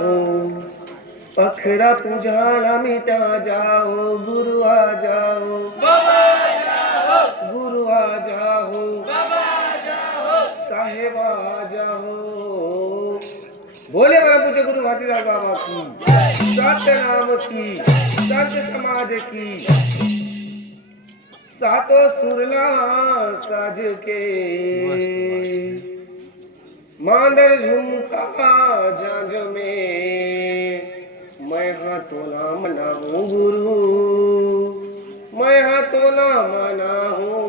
जाओ, अखरा पुजारा मिटा जाओ, गुरु आ जाओ, गुरु आ जाओ, साहेब आ जाओ। बोले बाबा पूज्य गुरु घासीदास बाबा की, सत्य नाम की, सत्य समाज की, सातों सुरला साज के, मांदर झुमका झांझ में, मैं हाथोला मनाऊं गुरु, मैं हाथोला मनाऊं।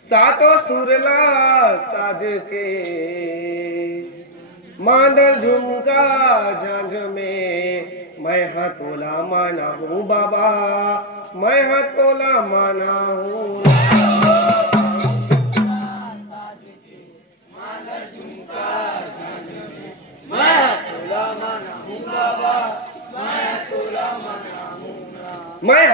सातों सुरला साज के, मांदर झुमका झांझ में, मैं हाथोला माना हूँ बाबा, मैं हाथोला माना हूँ। मैं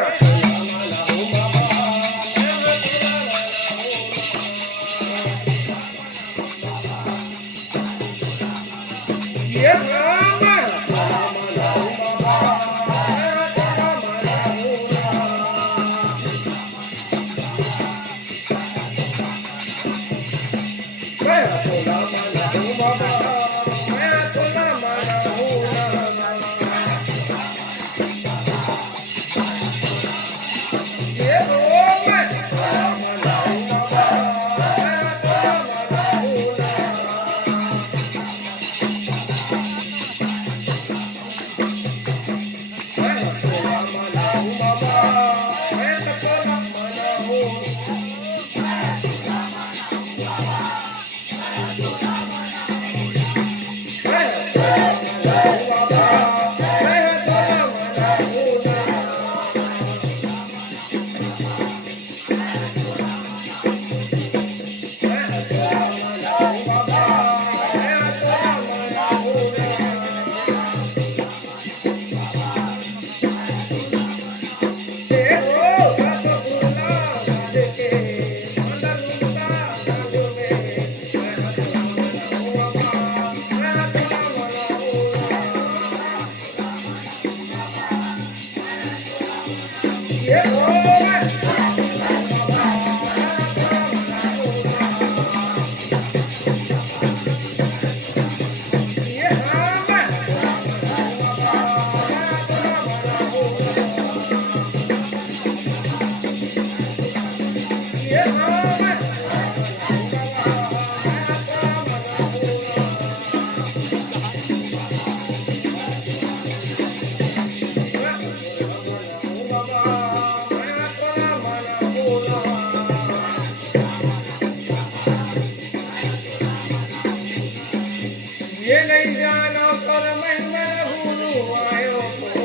ये नहीं जाना पर मैं गुरु आयो को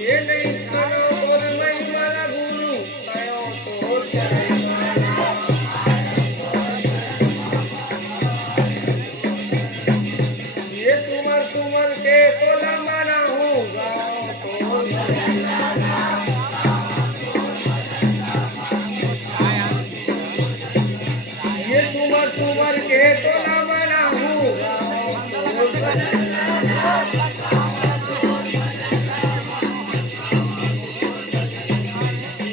ये नहीं जाना पर मैं गुरु आयो को ये तुमर के कोला मना होगा तुमर के तो ना बना होगा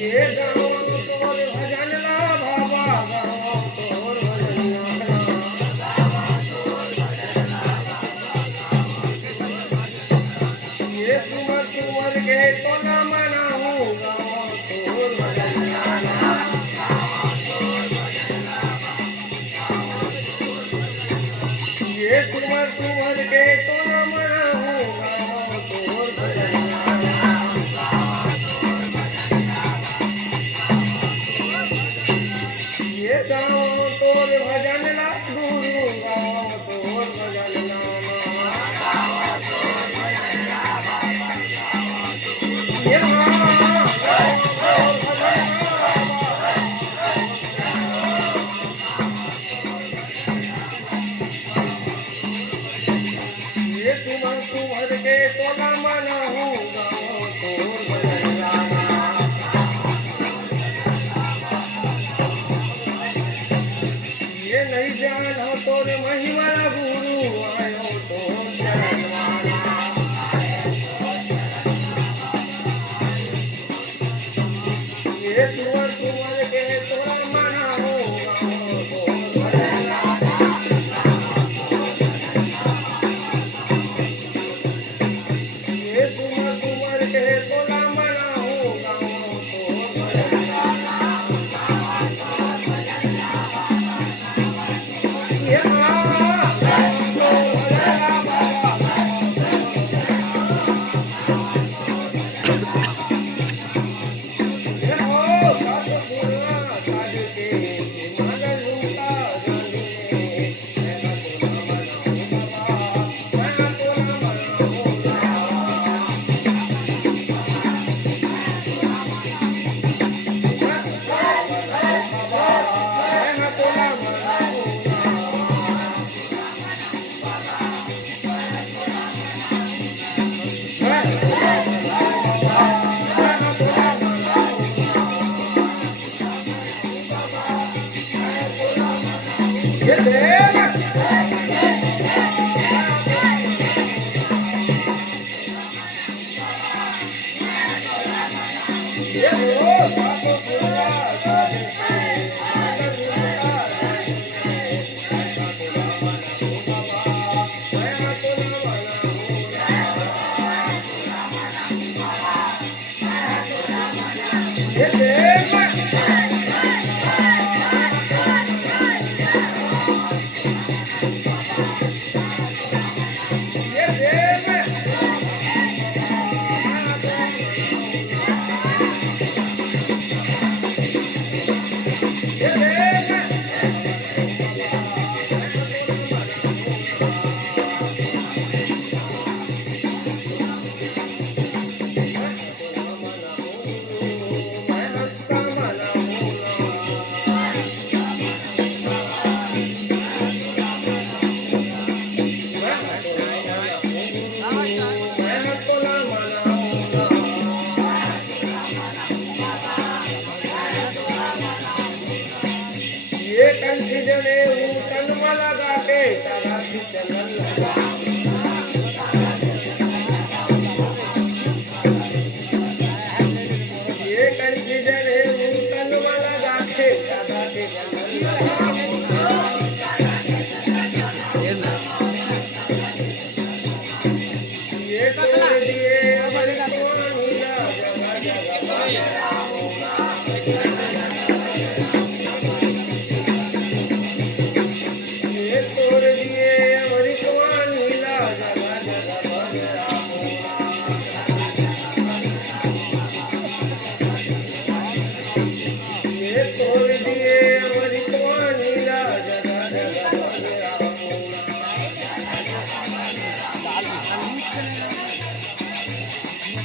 ये गाँव तोर भजन ला बाबा, गाँव तोर भजन ये तुमर के तो ना बना होगा तोर भजन ये तुमर के तो न मना होगा तोर भजन ये गाँव तोर भजन ला गुरु, गाँव तोर भजन के तोला मनाऊं गाँव तोर बजरंगा ये नहीं जान हो तोर महिमा गुरु आयो तोर शरणवाना ये तुवर तुवर के तोला मनाऊं गाँव तोर बजरंगा ये तुवर तुवर के तोला मनाऊं गाँव तोर बजरंगा ये कंठजने तन मला गाटे तारा चलन लगा ये कंठजने तन मला गाटे तारा चलन लगा ये तोड़ दिए अमर को नीला जगह जगह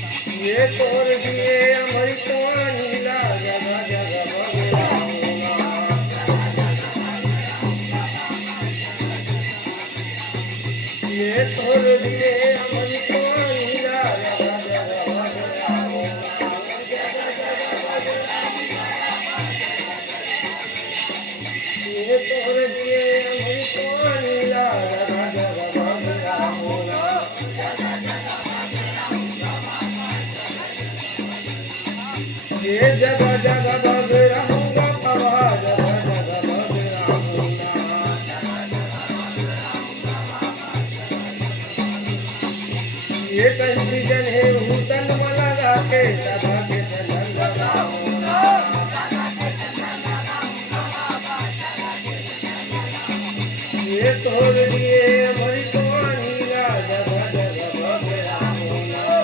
ये तोड़ दिए अमृत नीला जगह जगह ये तोड़ दिए अमृत नीला जगह जगह ये तोड़ दिए अमृत नीला जगह जगह ये जगह जगह भग रहूंगा बाबा जगह जगह भग रहूंगा ये कंठी जने तन मला गाके सदा के चलन लगाऊंगा ये तोड़ दिए अमृत नीला जगह जगह भग रहूंगा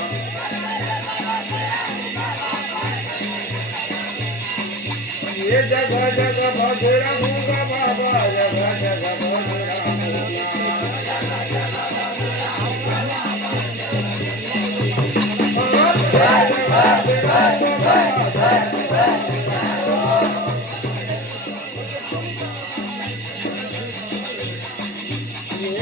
ये जगह जगह भग रहूंगा बाबा जगह जगह भग रहूंगा ये